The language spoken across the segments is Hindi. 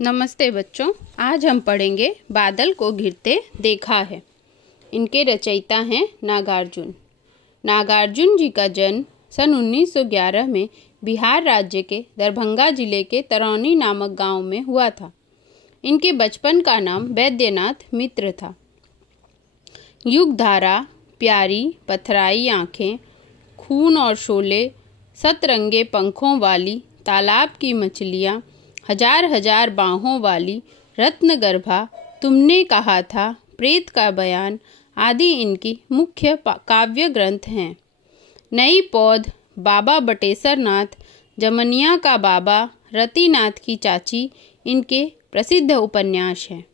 नमस्ते बच्चों, आज हम पढ़ेंगे बादल को घिरते देखा है। इनके रचयिता हैं नागार्जुन। नागार्जुन जी का जन्म सन 1911 में बिहार राज्य के दरभंगा जिले के तरौनी नामक गांव में हुआ था। इनके बचपन का नाम वैद्यनाथ मित्र था। युगधारा, प्यारी पथराई आँखें, खून और शोले, सतरंगे पंखों वाली, तालाब की मछलियाँ, हजार हजार बाहों वाली, रत्नगर्भा, तुमने कहा था, प्रेत का बयान आदि इनकी मुख्य काव्य ग्रंथ हैं। नई पौध, बाबा बटेसर नाथ, जमनिया का बाबा, रतिनाथ की चाची इनके प्रसिद्ध उपन्यास हैं।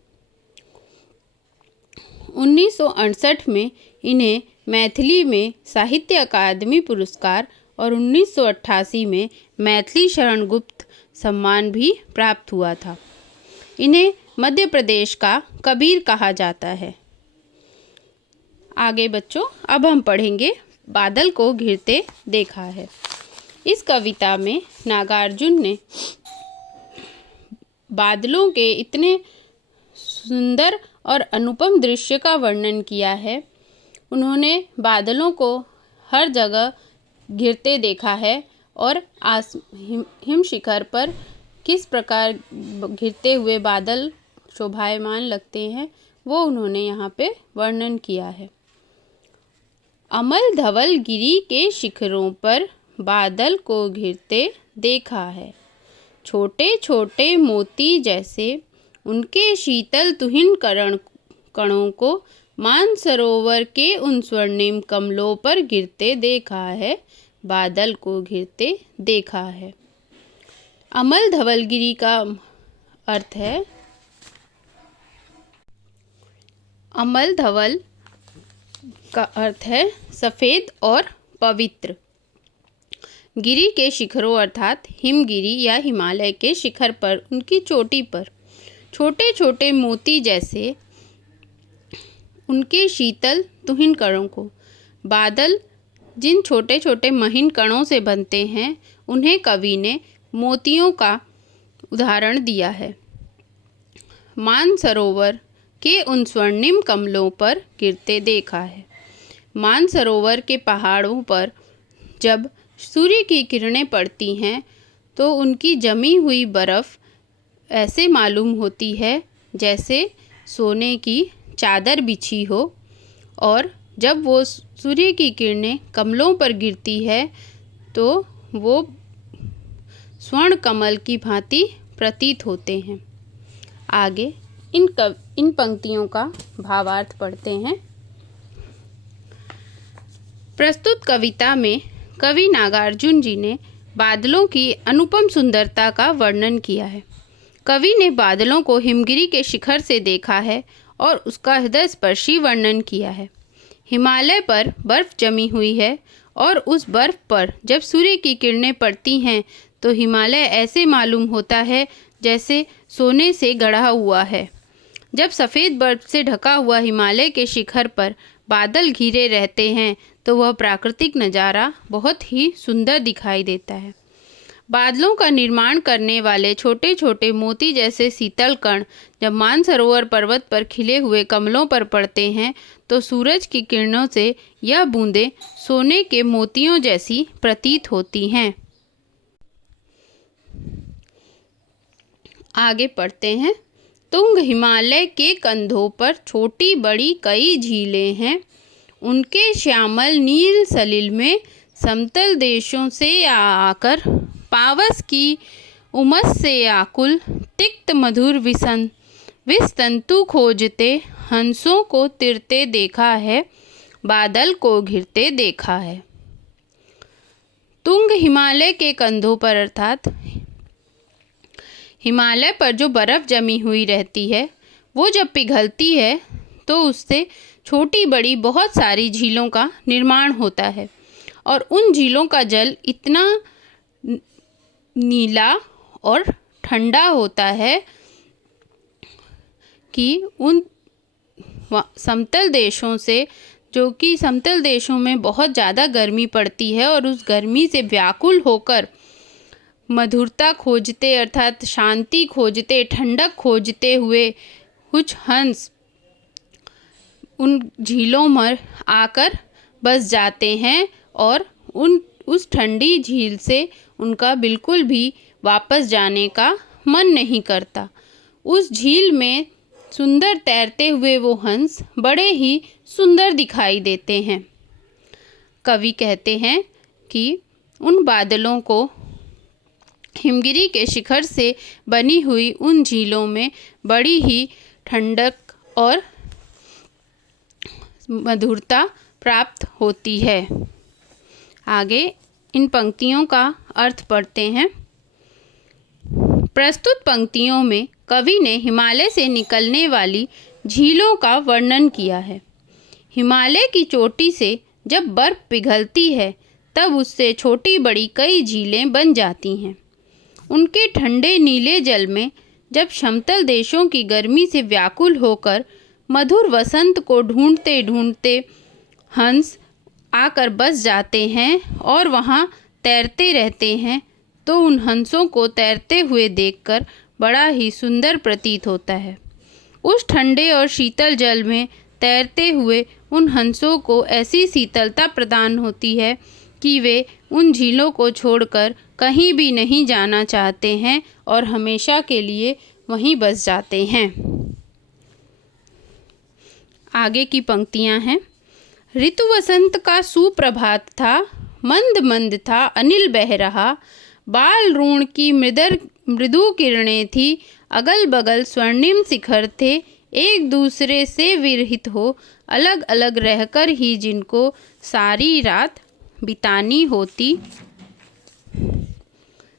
1968 में इन्हें मैथिली में साहित्य अकादमी पुरस्कार और 1988 में मैथिली शरण गुप्त सम्मान भी प्राप्त हुआ था। इन्हें मध्य प्रदेश का कबीर कहा जाता है। आगे बच्चों, अब हम पढ़ेंगे बादल को घिरते देखा है। इस कविता में नागार्जुन ने बादलों के इतने सुंदर और अनुपम दृश्य का वर्णन किया है। उन्होंने बादलों को हर जगह घिरते देखा है और हिम शिखर पर किस प्रकार घिरते हुए बादल शोभायमान लगते हैं वो उन्होंने यहाँ पे वर्णन किया है। अमल धवल गिरी के शिखरों पर बादल को घिरते देखा है। छोटे छोटे मोती जैसे उनके शीतल तुहिन कणों को मानसरोवर के उन स्वर्णिम कमलों पर गिरते देखा है। बादल को घिरते देखा है। अमल धवलगिरी का अर्थ है, अमल धवल का अर्थ है सफ़ेद और पवित्र। गिरी के शिखरों अर्थात हिमगिरी या हिमालय के शिखर पर उनकी चोटी पर छोटे छोटे मोती जैसे उनके शीतल तुहिन कणों को, बादल जिन छोटे छोटे महीन कणों से बनते हैं उन्हें कवि ने मोतियों का उदाहरण दिया है। मानसरोवर के उन स्वर्णिम कमलों पर गिरते देखा है। मानसरोवर के पहाड़ों पर जब सूर्य की किरणें पड़ती हैं तो उनकी जमी हुई बर्फ़ ऐसे मालूम होती है जैसे सोने की चादर बिछी हो, और जब वो सूर्य की किरणें कमलों पर गिरती है तो वो स्वर्ण कमल की भांति प्रतीत होते हैं। आगे इन पंक्तियों का भावार्थ पढ़ते हैं। प्रस्तुत कविता में कवि नागार्जुन जी ने बादलों की अनुपम सुंदरता का वर्णन किया है। कवि ने बादलों को हिमगिरी के शिखर से देखा है और उसका हृदय स्पर्शी वर्णन किया है। हिमालय पर बर्फ़ जमी हुई है और उस बर्फ़ पर जब सूर्य की किरणें पड़ती हैं तो हिमालय ऐसे मालूम होता है जैसे सोने से गढ़ा हुआ है। जब सफ़ेद बर्फ़ से ढका हुआ हिमालय के शिखर पर बादल घिरे रहते हैं तो वह प्राकृतिक नज़ारा बहुत ही सुंदर दिखाई देता है। बादलों का निर्माण करने वाले छोटे छोटे मोती जैसे शीतल कण जब मानसरोवर पर्वत पर खिले हुए कमलों पर पड़ते हैं तो सूरज की किरणों से यह बूंदें सोने के मोतियों जैसी प्रतीत होती हैं। आगे पढ़ते हैं। तुंग हिमालय के कंधों पर छोटी बड़ी कई झीलें हैं। उनके श्यामल नील सलिल में समतल देशों से आकर पावस की उमस से आकुल तिक्त मधुर विस्तंतु खोजते हंसों को तिरते देखा है। बादल को घिरते देखा है। तुंग हिमालय के कंधों पर अर्थात हिमालय पर जो बर्फ़ जमी हुई रहती है वो जब पिघलती है तो उससे छोटी बड़ी बहुत सारी झीलों का निर्माण होता है और उन झीलों का जल इतना नीला और ठंडा होता है कि उन समतल देशों से, जो कि समतल देशों में बहुत ज़्यादा गर्मी पड़ती है और उस गर्मी से व्याकुल होकर मधुरता खोजते अर्थात शांति खोजते, ठंडक खोजते हुए कुछ हंस उन झीलों में आकर बस जाते हैं और उस ठंडी झील से उनका बिल्कुल भी वापस जाने का मन नहीं करता। उस झील में सुंदर तैरते हुए वो हंस बड़े ही सुंदर दिखाई देते हैं। कवि कहते हैं कि उन बादलों को हिमगिरी के शिखर से बनी हुई उन झीलों में बड़ी ही ठंडक और मधुरता प्राप्त होती है। आगे इन पंक्तियों का अर्थ पढ़ते हैं। प्रस्तुत पंक्तियों में कवि ने हिमालय से निकलने वाली झीलों का वर्णन किया है। हिमालय की चोटी से जब बर्फ पिघलती है तब उससे छोटी बड़ी कई झीलें बन जाती हैं। उनके ठंडे नीले जल में जब समतल देशों की गर्मी से व्याकुल होकर मधुर वसंत को ढूंढते ढूंढते हंस आकर बस जाते हैं और वहाँ तैरते रहते हैं, तो उन हंसों को तैरते हुए देखकर बड़ा ही सुंदर प्रतीत होता है। उस ठंडे और शीतल जल में तैरते हुए उन हंसों को ऐसी शीतलता प्रदान होती है कि वे उन झीलों को छोड़कर कहीं भी नहीं जाना चाहते हैं और हमेशा के लिए वहीं बस जाते हैं। आगे की पंक्तियां हैं। ऋतु वसंत का सुप्रभात था, मंद मंद था अनिल बह रहा, बाल ऋण की मृदु किरणें थी, अगल बगल स्वर्णिम शिखर थे, एक दूसरे से विरहित हो अलग अलग रहकर ही जिनको सारी रात बितानी होती।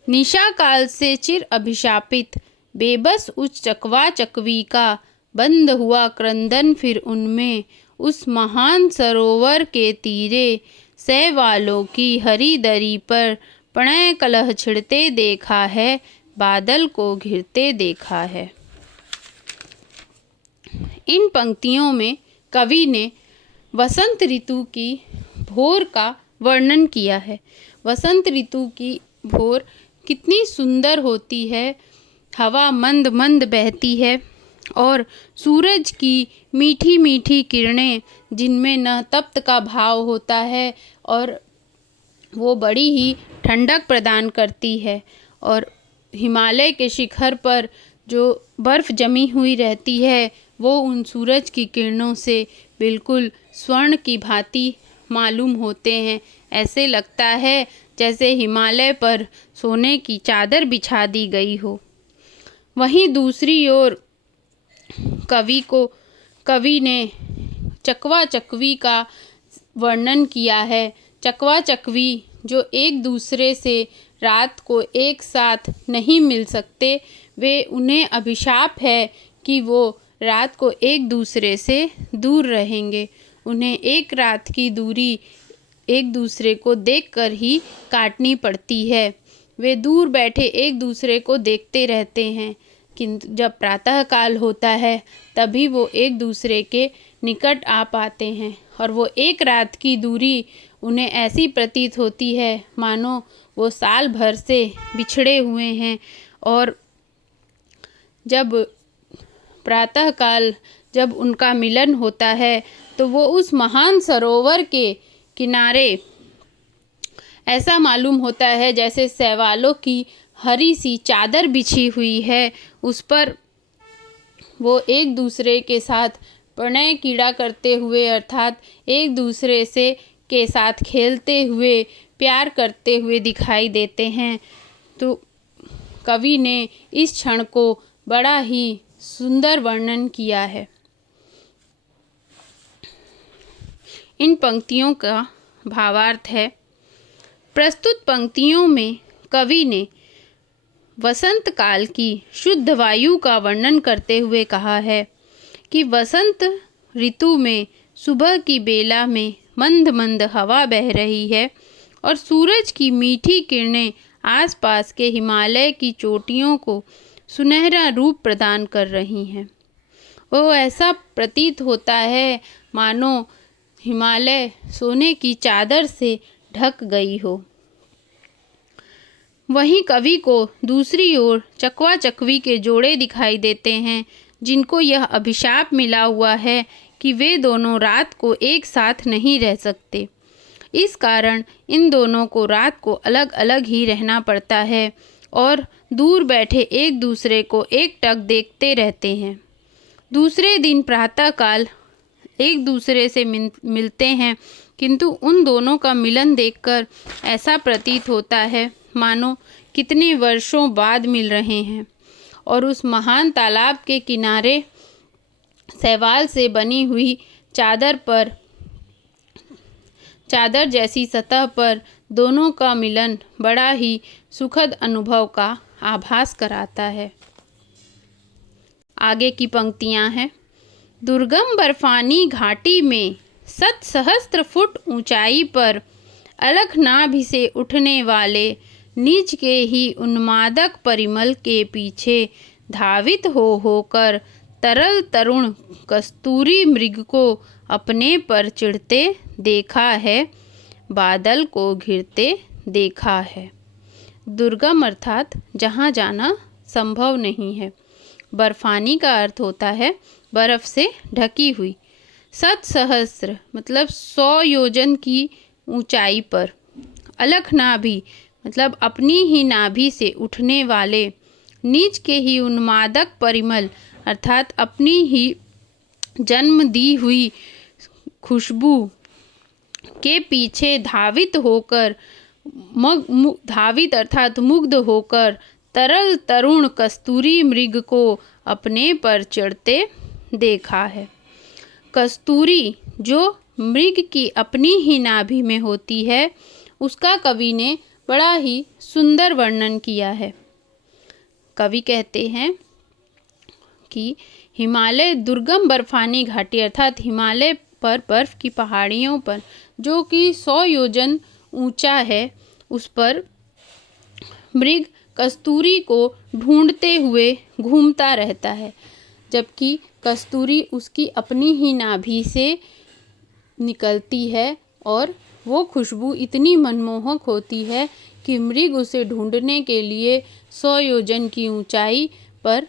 निशा काल से चिर अभिशापित बेबस उस चकवा चकवी का बंद हुआ क्रंदन फिर उनमें, उस महान सरोवर के तीरे सहवालों की हरी दरी पर प्रणय कलह छिड़ते देखा है, बादल को घिरते देखा है। इन पंक्तियों में कवि ने वसंत ऋतु की भोर का वर्णन किया है। वसंत ऋतु की भोर कितनी सुंदर होती है, हवा मंद मंद बहती है और सूरज की मीठी मीठी किरणें जिनमें न तप्त का भाव होता है और वो बड़ी ही ठंडक प्रदान करती है। और हिमालय के शिखर पर जो बर्फ़ जमी हुई रहती है वो उन सूरज की किरणों से बिल्कुल स्वर्ण की भांति मालूम होते हैं। ऐसे लगता है जैसे हिमालय पर सोने की चादर बिछा दी गई हो। वहीं दूसरी ओर कवि ने चकवा चकवी का वर्णन किया है। चकवा चकवी जो एक दूसरे से रात को एक साथ नहीं मिल सकते, वे उन्हें अभिशाप है कि वो रात को एक दूसरे से दूर रहेंगे। उन्हें एक रात की दूरी एक दूसरे को देखकर ही काटनी पड़ती है। वे दूर बैठे एक दूसरे को देखते रहते हैं, किंतु जब प्रातः काल होता है तभी वो एक दूसरे के निकट आ पाते हैं और वो एक रात की दूरी उन्हें ऐसी प्रतीत होती है मानो वो साल भर से बिछड़े हुए हैं। और जब प्रातःकाल जब उनका मिलन होता है तो वो उस महान सरोवर के किनारे ऐसा मालूम होता है जैसे शैवालों की हरी सी चादर बिछी हुई है, उस पर वो एक दूसरे के साथ प्रणय क्रीड़ा करते हुए अर्थात एक दूसरे से के साथ खेलते हुए प्यार करते हुए दिखाई देते हैं। तो कवि ने इस क्षण को बड़ा ही सुंदर वर्णन किया है। इन पंक्तियों का भावार्थ है। प्रस्तुत पंक्तियों में कवि ने वसंत काल की शुद्ध वायु का वर्णन करते हुए कहा है कि वसंत ऋतु में सुबह की बेला में मंद मंद हवा बह रही है और सूरज की मीठी किरणें आसपास के हिमालय की चोटियों को सुनहरा रूप प्रदान कर रही हैं। वो ऐसा प्रतीत होता है मानो हिमालय सोने की चादर से ढक गई हो। वहीं कवि को दूसरी ओर चकवा चकवी के जोड़े दिखाई देते हैं, जिनको यह अभिशाप मिला हुआ है कि वे दोनों रात को एक साथ नहीं रह सकते। इस कारण इन दोनों को रात को अलग अलग ही रहना पड़ता है और दूर बैठे एक दूसरे को एकटक देखते रहते हैं। दूसरे दिन प्रातःकाल एक दूसरे से मिलते हैं, किंतु उन दोनों का मिलन देखकर ऐसा प्रतीत होता है मानो कितने वर्षों बाद मिल रहे हैं। और उस महान तालाब के किनारे शैवाल से बनी हुई चादर जैसी सतह पर दोनों का मिलन बड़ा ही सुखद अनुभव का आभास कराता है। आगे की पंक्तियां हैं। दुर्गम बर्फानी घाटी में 7 सहस्त्र फुट ऊंचाई पर अलखनाभि से उठने वाले निज के ही उन्मादक परिमल के पीछे धावित होकर तरल तरुण कस्तूरी मृग को अपने पर चिढ़ते देखा है, बादल को घिरते देखा है। दुर्गम अर्थात जहाँ जाना संभव नहीं है। बर्फानी का अर्थ होता है बर्फ से ढकी हुई। 7 सहस्त्र मतलब 100 योजन की ऊंचाई पर। अलखनाभि मतलब अपनी ही नाभि से उठने वाले, निज के ही उन्मादक परिमल अर्थात अपनी ही जन्म दी हुई खुशबू के पीछे धावित होकर धावित अर्थात मुग्ध होकर तरल तरुण कस्तूरी मृग को अपने पर चढ़ते देखा है। कस्तूरी जो मृग की अपनी ही नाभि में होती है, उसका कवि ने बड़ा ही सुंदर वर्णन किया है। कवि कहते हैं कि हिमालय दुर्गम बर्फानी घाटी अर्थात हिमालय पर बर्फ की पहाड़ियों पर जो कि 100 योजन ऊंचा है, उस पर मृग कस्तूरी को ढूंढते हुए घूमता रहता है, जबकि कस्तूरी उसकी अपनी ही नाभि से निकलती है और वो खुशबू इतनी मनमोहक होती है कि मृग उसे ढूंढने के लिए 100 योजन की ऊंचाई पर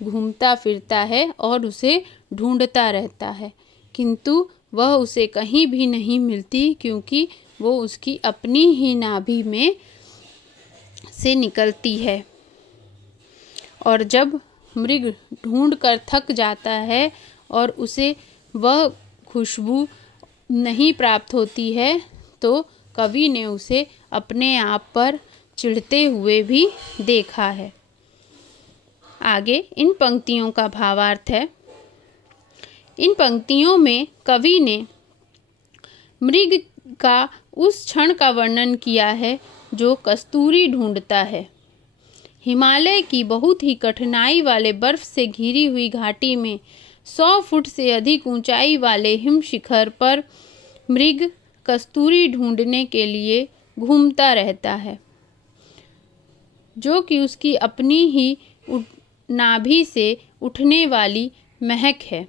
घूमता फिरता है और उसे ढूंढता रहता है, किंतु वह उसे कहीं भी नहीं मिलती, क्योंकि वो उसकी अपनी ही नाभि में से निकलती है। और जब मृग ढूंढकर थक जाता है और उसे वह खुशबू नहीं प्राप्त होती है, तो कवि ने उसे अपने आप पर चिढ़ते हुए भी देखा है। आगे इन पंक्तियों का भावार्थ है। इन पंक्तियों में कवि ने मृग का उस क्षण का वर्णन किया है जो कस्तूरी ढूंढता है। हिमालय की बहुत ही कठिनाई वाले बर्फ से घिरी हुई घाटी में 100 फुट से अधिक ऊंचाई वाले हिम शिखर पर मृग कस्तूरी ढूंढने के लिए घूमता रहता है, जो कि उसकी अपनी ही नाभि से उठने वाली महक है।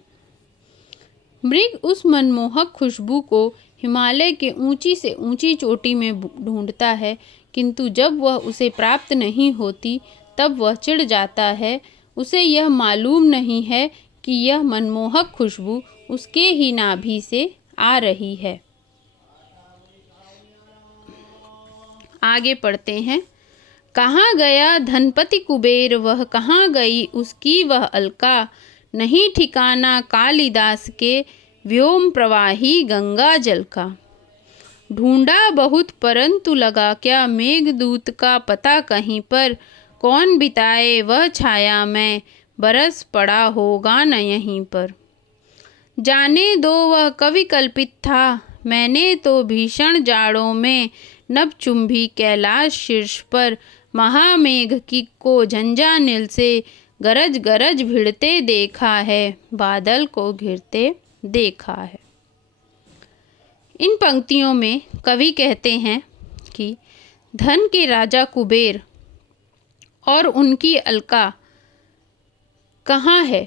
मृग उस मनमोहक खुशबू को हिमालय के ऊंची से ऊंची चोटी में ढूंढता है, किंतु जब वह उसे प्राप्त नहीं होती तब वह चिढ़ जाता है। उसे यह मालूम नहीं है कि यह मनमोहक खुशबू उसके ही नाभि से आ रही है। आगे पढ़ते हैं। कहाँ गया धनपति कुबेर, वह कहाँ गई उसकी वह अलका, नहीं ठिकाना कालिदास के व्योम प्रवाही गंगा जल का। ढूंढा बहुत परंतु लगा क्या, मेघदूत का पता कहीं पर, कौन बिताए वह छाया में, बरस पड़ा होगा न यहीं पर। जाने दो वह कवि कल्पित था, मैंने तो भीषण जाड़ों में नभचुंबी कैलाश शीर्ष पर, महामेघ की को झंझानील से गरज गरज भिड़ते देखा है, बादल को घिरते देखा है। इन पंक्तियों में कवि कहते हैं कि धन के राजा कुबेर और उनकी अलका कहाँ है।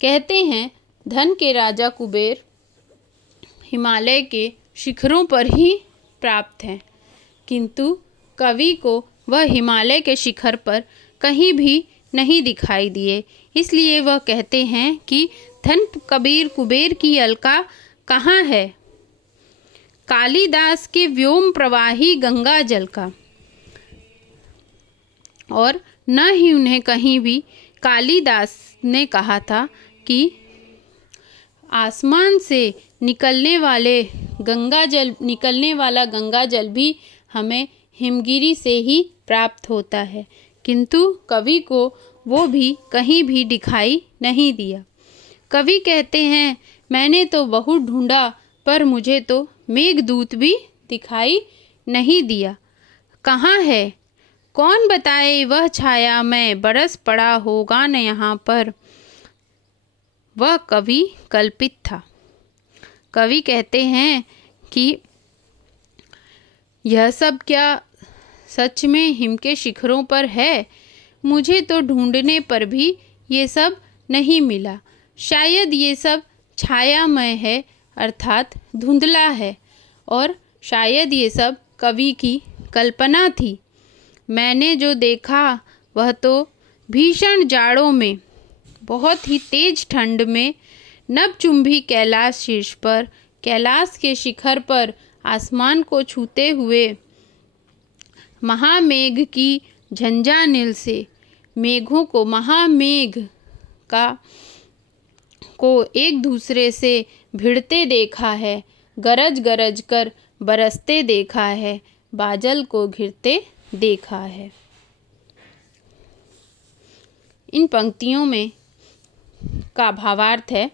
कहते हैं धन के राजा कुबेर हिमालय के शिखरों पर ही प्राप्त हैं, किंतु कवि को वह हिमालय के शिखर पर कहीं भी नहीं दिखाई दिए। इसलिए वह कहते हैं कि धन कबीर कुबेर की अलका कहाँ है, कालिदास के व्योम प्रवाही गंगा जल का। और न ही उन्हें कहीं भी कालिदास ने कहा था कि आसमान से निकलने वाला गंगा जल भी हमें हिमगिरी से ही प्राप्त होता है, किंतु कवि को वो भी कहीं भी दिखाई नहीं दिया। कवि कहते हैं, मैंने तो बहुत ढूंढा पर मुझे तो मेघदूत भी दिखाई नहीं दिया। कहाँ है, कौन बताए वह छाया में बरस पड़ा होगा न यहाँ पर। वह कवि कल्पित था। कवि कहते हैं कि यह सब क्या सच में हिम के शिखरों पर है? मुझे तो ढूंढने पर भी ये सब नहीं मिला। शायद ये सब छायामय है, अर्थात धुंधला है, और शायद ये सब कवि की कल्पना थी। मैंने जो देखा वह तो भीषण जाड़ों में, बहुत ही तेज ठंड में, नभचुंबी कैलाश शीर्ष पर, कैलाश के शिखर पर आसमान को छूते हुए महामेघ की झंझानील से मेघों को, महामेघ को एक दूसरे से भिड़ते देखा है, गरज गरज कर बरसते देखा है, बादल को घिरते देखा है। इन पंक्तियों में का भावार्थ है।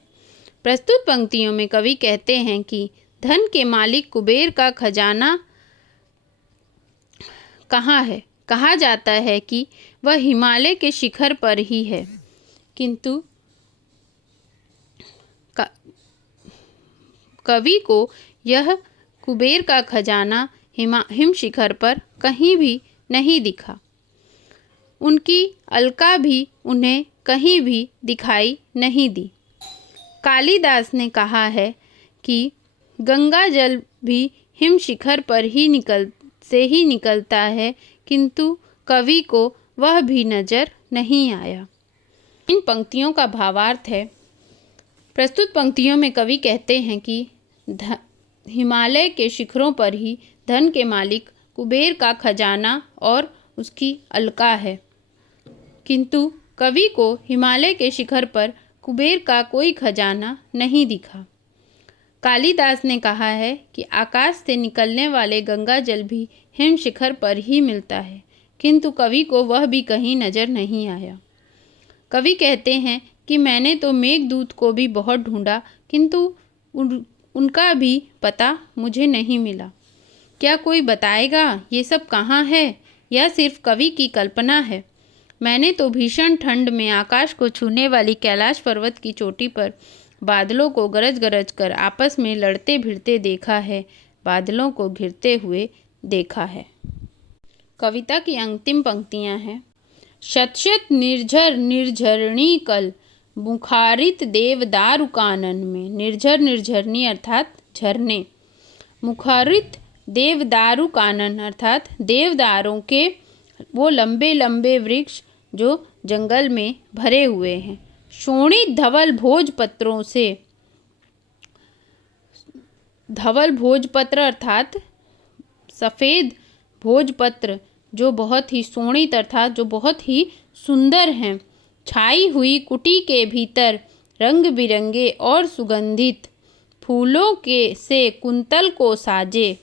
प्रस्तुत पंक्तियों में कवि कहते हैं कि धन के मालिक कुबेर का खजाना कहाँ है। कहा जाता है कि वह हिमालय के शिखर पर ही है, किंतु कवि को यह कुबेर का खजाना हिम शिखर पर कहीं भी नहीं दिखा। उनकी अलका भी उन्हें कहीं भी दिखाई नहीं दी। कालिदास ने कहा है कि गंगा जल भी हिम शिखर पर ही निकलता है, किंतु कवि को वह भी नजर नहीं आया। इन पंक्तियों का भावार्थ है। प्रस्तुत पंक्तियों में कवि कहते हैं कि हिमालय के शिखरों पर ही धन के मालिक कुबेर का खजाना और उसकी अलका है, किंतु कवि को हिमालय के शिखर पर कुबेर का कोई खजाना नहीं दिखा। कालिदास ने कहा है कि आकाश से निकलने वाले गंगा जल भी हिम शिखर पर ही मिलता है, किंतु कवि को वह भी कहीं नजर नहीं आया। कवि कहते हैं कि मैंने तो मेघदूत को भी बहुत ढूंढा, किंतु उनका भी पता मुझे नहीं मिला। क्या कोई बताएगा ये सब कहाँ है, या सिर्फ कवि की कल्पना है? मैंने तो भीषण ठंड में आकाश को छूने वाली कैलाश पर्वत की चोटी पर बादलों को गरज गरज कर आपस में लड़ते भिड़ते देखा है, बादलों को घिरते हुए देखा है। कविता की अंतिम पंक्तियां हैं। शतशत निर्झर निर्झरणी कल मुखारित देवदारु कानन में। निर्झर निर्झरणी अर्थात झरने, मुखारित देवदारु कानन अर्थात देवदारों के वो लंबे लंबे वृक्ष जो जंगल में भरे हुए हैं। शोणित धवल भोजपत्रों से, धवल भोजपत्र अर्थात सफ़ेद भोजपत्र जो बहुत ही शोणित अर्थात जो बहुत ही सुंदर हैं। छाई हुई कुटी के भीतर रंग बिरंगे और सुगंधित फूलों के से कुंतल को साजे,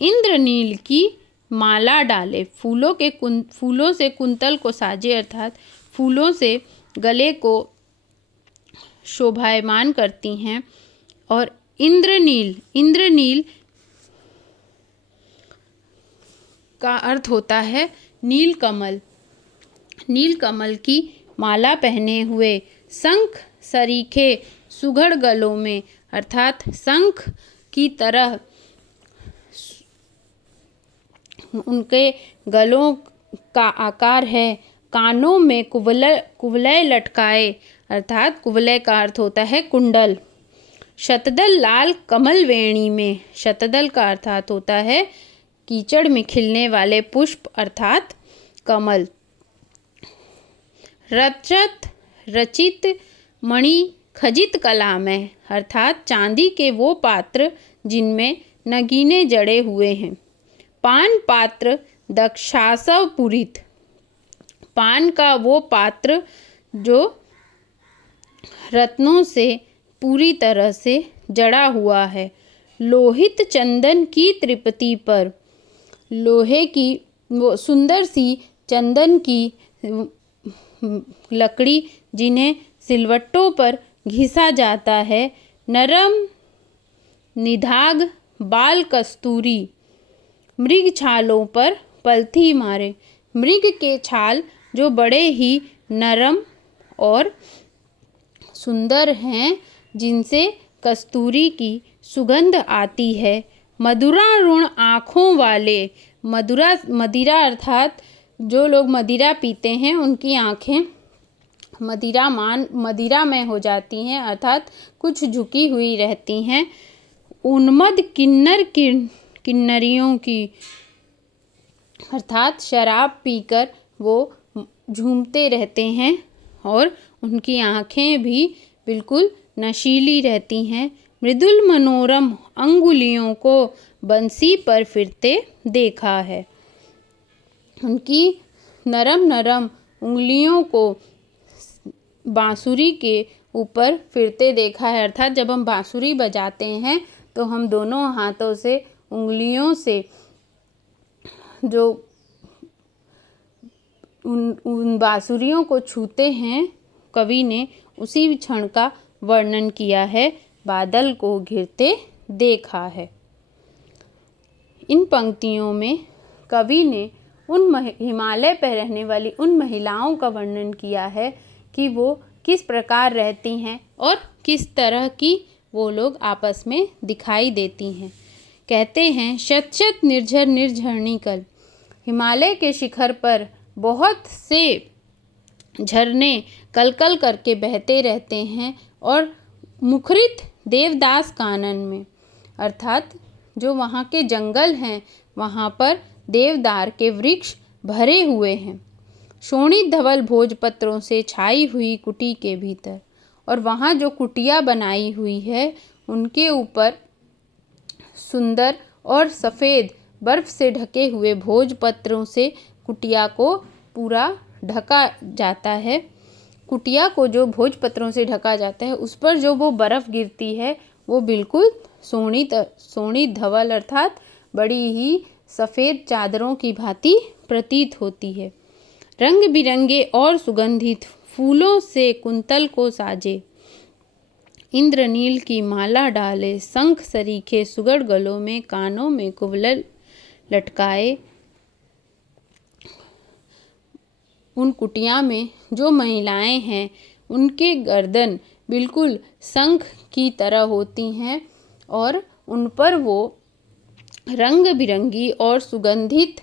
इंद्रनील की माला डाले। फूलों से कुंतल को साजे अर्थात फूलों से गले को शोभायमान करती हैं। और इंद्रनील का अर्थ होता है नीलकमल। नीलकमल की माला पहने हुए, शंख सरीखे सुघड़ गलों में अर्थात शंख की तरह उनके गलों का आकार है। कानों में कुवलय लटकाए अर्थात कुवलय का अर्थ होता है कुंडल। शतदल लाल कमल वेणी में, शतदल का अर्थात होता है कीचड़ में खिलने वाले पुष्प अर्थात कमल। रचत रचित मणि खचित कला में अर्थात चांदी के वो पात्र जिनमें नगीने जड़े हुए हैं। पान पात्र दक्षासव पूरित, पान का वो पात्र जो रत्नों से पूरी तरह से जड़ा हुआ है। लोहित चंदन की त्रिपति पर, लोहे की वो सुंदर सी चंदन की लकड़ी जिन्हें सिलवट्टों पर घिसा जाता है। नरम निधाग बाल कस्तूरी, मृग छालों पर पलथी मारे, मृग के छाल जो बड़े ही नरम और सुंदर हैं, जिनसे कस्तूरी की सुगंध आती है। मधुरारुण आँखों वाले, मदिरा अर्थात जो लोग मदिरा पीते हैं उनकी आँखें मदिरा में हो जाती हैं, अर्थात कुछ झुकी हुई रहती हैं। उन्मद किन्नरियों की, अर्थात शराब पीकर वो झूमते रहते हैं और उनकी आँखें भी बिल्कुल नशीली रहती हैं। मृदुल मनोरम अंगुलियों को बंसी पर फिरते देखा है, उनकी नरम नरम उंगलियों को बांसुरी के ऊपर फिरते देखा है। अर्थात जब हम बांसुरी बजाते हैं तो हम दोनों हाथों से उंगलियों से जो उन बांसुरियों को छूते हैं, कवि ने उसी क्षण का वर्णन किया है। बादल को घिरते देखा है। इन पंक्तियों में कवि ने उन हिमालय पर रहने वाली उन महिलाओं का वर्णन किया है कि वो किस प्रकार रहती हैं और किस तरह की वो लोग आपस में दिखाई देती हैं। कहते हैं, शत शत निर्झर निर्झरनिकल, हिमालय के शिखर पर बहुत से झरने कलकल करके बहते रहते हैं और मुखरित देवदास कानन में, अर्थात जो वहाँ के जंगल हैं वहाँ पर देवदार के वृक्ष भरे हुए हैं। शोणित धवल भोजपत्रों से छाई हुई कुटी के भीतर, और वहाँ जो कुटिया बनाई हुई है उनके ऊपर सुंदर और सफ़ेद बर्फ से ढके हुए भोजपत्रों से कुटिया को पूरा ढका जाता है। कुटिया को जो भोजपत्रों से ढका जाता है उस पर जो वो बर्फ़ गिरती है वो बिल्कुल शोणित धवल अर्थात बड़ी ही सफ़ेद चादरों की भांति प्रतीत होती है। रंग बिरंगे और सुगंधित फूलों से कुंतल को साजे, इंद्रनील की माला डाले, शंख सरीखे सुगढ़ गलों में, कानों में कुवलय लटकाए। उन कुटिया में जो महिलाएं हैं उनके गर्दन बिल्कुल शंख की तरह होती हैं और उन पर वो रंग बिरंगी और सुगंधित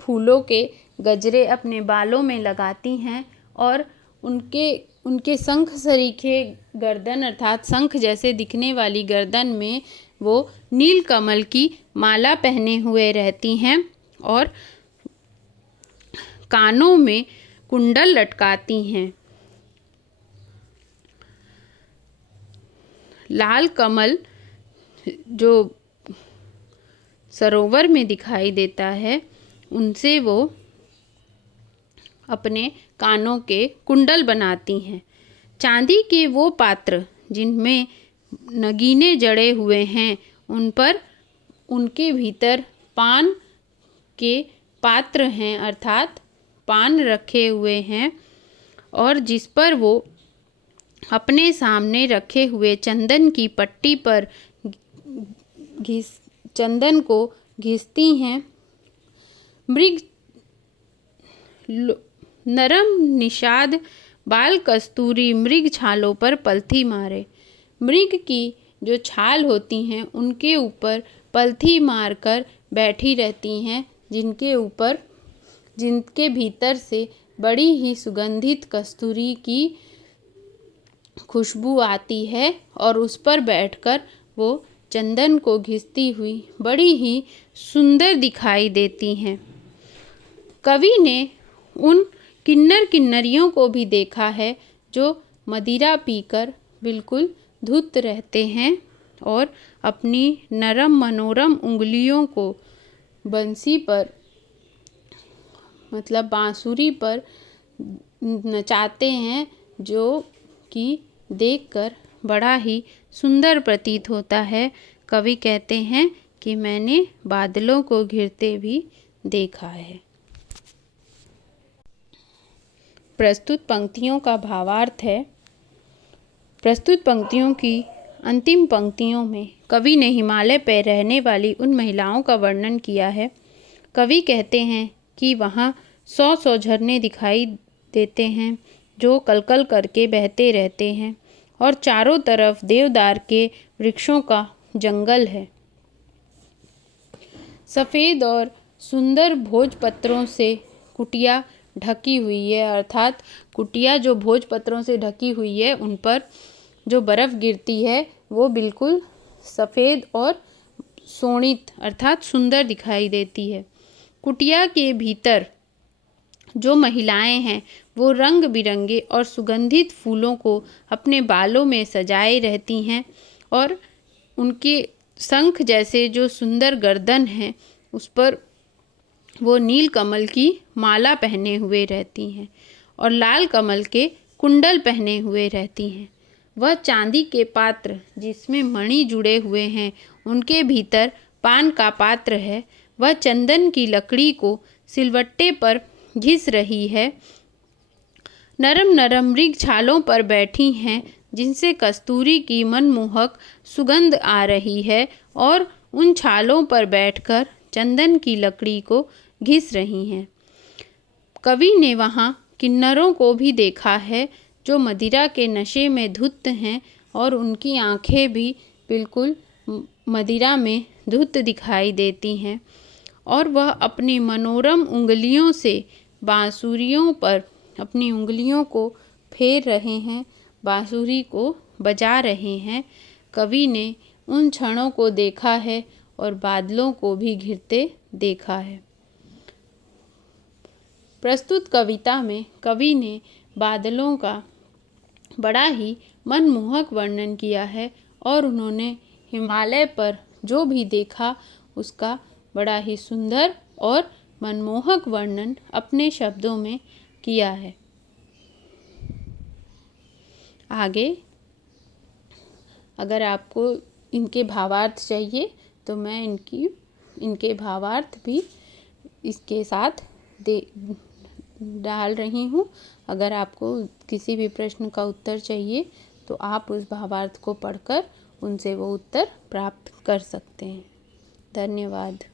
फूलों के गजरे अपने बालों में लगाती हैं और उनके शंख सरीखे गर्दन अर्थात शंख जैसे दिखने वाली गर्दन में वो नील कमल की माला पहने हुए रहती हैं और कानों में कुंडल लटकाती हैं। लाल कमल जो सरोवर में दिखाई देता है उनसे वो अपने कानों के कुंडल बनाती हैं। चांदी के वो पात्र जिनमें नगीने जड़े हुए हैं उन पर उनके भीतर पान के पात्र हैं, अर्थात पान रखे हुए हैं और जिस पर वो अपने सामने रखे हुए चंदन की पट्टी पर चंदन को घिसती हैं। मृग नरम निषाद बाल कस्तूरी मृग छालों पर पलथी मारे, मृग की जो छाल होती हैं उनके ऊपर पलथी मारकर बैठी रहती हैं, जिनके भीतर से बड़ी ही सुगंधित कस्तूरी की खुशबू आती है और उस पर बैठकर वो चंदन को घिसती हुई बड़ी ही सुंदर दिखाई देती हैं। कवि ने उन किन्नर किन्नरियों को भी देखा है जो मदिरा पीकर बिल्कुल धुत रहते हैं और अपनी नरम मनोरम उंगलियों को बंसी पर मतलब बांसुरी पर नचाते हैं, जो कि देखकर बड़ा ही सुंदर प्रतीत होता है। कवि कहते हैं कि मैंने बादलों को घिरते भी देखा है। प्रस्तुत पंक्तियों का भावार्थ है। प्रस्तुत पंक्तियों की अंतिम पंक्तियों में कवि ने हिमालय पर रहने वाली उन महिलाओं का वर्णन किया है। कवि कहते हैं कि वहाँ 100 झरने दिखाई देते हैं जो कलकल करके बहते रहते हैं और चारों तरफ देवदार के वृक्षों का जंगल है। सफ़ेद और सुंदर भोजपत्रों से कुटिया ढकी हुई है, अर्थात कुटिया जो भोजपत्रों से ढकी हुई है उन पर जो बर्फ़ गिरती है वो बिल्कुल सफ़ेद और सोनित अर्थात सुंदर दिखाई देती है। कुटिया के भीतर जो महिलाएं हैं वो रंग बिरंगे और सुगंधित फूलों को अपने बालों में सजाए रहती हैं और उनके शंख जैसे जो सुंदर गर्दन है उस पर वो नील कमल की माला पहने हुए रहती हैं और लाल कमल के कुंडल पहने हुए रहती हैं। वह चांदी के पात्र जिसमें मणि जुड़े हुए हैं उनके भीतर पान का पात्र है। वह चंदन की लकड़ी को सिलवट्टे पर घिस रही है। नरम नरम मृग छालों पर बैठी हैं जिनसे कस्तूरी की मनमोहक सुगंध आ रही है और उन छालों पर बैठकर चंदन की लकड़ी को घिस रही हैं। कवि ने वहाँ किन्नरों को भी देखा है जो मदिरा के नशे में धुत हैं और उनकी आंखें भी बिल्कुल मदिरा में धुत दिखाई देती हैं और वह अपनी मनोरम उंगलियों से बांसुरियों पर अपनी उंगलियों को फेर रहे हैं, बांसुरी को बजा रहे हैं। कवि ने उन क्षणों को देखा है और बादलों को भी घिरते देखा है। प्रस्तुत कविता में कवि ने बादलों का बड़ा ही मनमोहक वर्णन किया है और उन्होंने हिमालय पर जो भी देखा उसका बड़ा ही सुंदर और मनमोहक वर्णन अपने शब्दों में किया है। आगे अगर आपको इनके भावार्थ चाहिए तो मैं इनके भावार्थ भी इसके साथ डाल रही हूँ। अगर आपको किसी भी प्रश्न का उत्तर चाहिए तो आप उस भावार्थ को पढ़कर उनसे वो उत्तर प्राप्त कर सकते हैं। धन्यवाद।